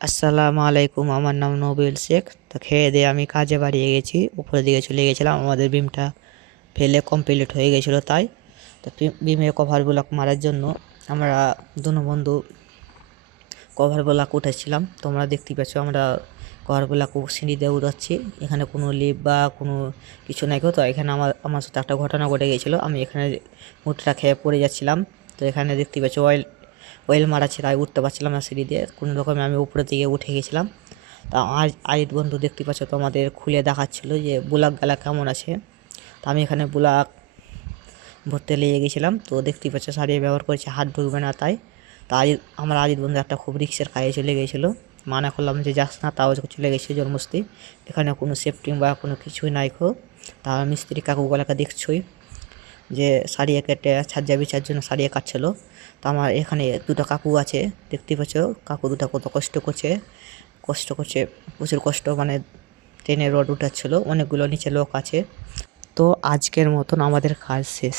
আসসালামু আলাইকুম। আমার নাম নবিল শেখ। তো খেয়ে দিয়ে আমি কাজে বাড়িয়ে গেছি। উপরের দিকে চলে গেছিলাম। আমাদের বিমটা ফেলে কমপ্লিট হয়ে গেছিলো তাই। তো বিমের কভার ব্লক মারার জন্য আমরা দুনো বন্ধু কভার ব্লক উঠেছিলাম। তোমরা দেখতে পাচ্ছ আমরা কভার ব্লক সিঁড়ি দিয়ে উঠাচ্ছি। এখানে কোনো লিফট বা কোনো কিছু নাই। তো এখানে আমার সাথে একটা ঘটনা ঘটে গেছিলো। আমি এখানে মুটটা খেয়ে পড়ে যাচ্ছিলাম। তো এখানে দেখতে পাচ্ছ অয়েল মারা ছিল, তাই উঠতে পারছিলাম না সিঁড়ি দিয়ে। কোনো রকমে আমি উপরের দিকে উঠে গেছিলাম। তা আরিত বন্ধু দেখতে পাচ্ছ তোমাদের খুলে দেখাচ্ছিলো যে ব্লক গেলা কেমন আছে। তো আমি এখানে ব্লক ভরতে লেগে গেছিলাম। তো দেখতেই পাচ্ছ শাড়ি ব্যবহার করেছি, হাত ঢুকবে না তাই। তো আমার আজিত বন্ধু একটা খুব রিক্সের কাজে চলে গেছিলো। মানা করলাম যে যাস না, তাও চলে গেছে জন্মস্তি। এখানে কোনো সেফটি বা কোনো কিছুই নাই খো। তা মিস্ত্রি কাকুগুলাকে দেখছই যে সারিয়ে কেটে ছাজ্জা বিছার জন্য সারিয়ে কাটছিলো। তো আমার এখানে দুটো কাকু আছে, দেখতে পাচ্ছ কাকু দুটো কত কষ্ট করছে প্রচুর কষ্ট, মানে ট্রেনে রড উঠাচ্ছিলো। অনেকগুলো নিচে লোক আছে। তো আজকের মতন আমাদের কাজ শেষ।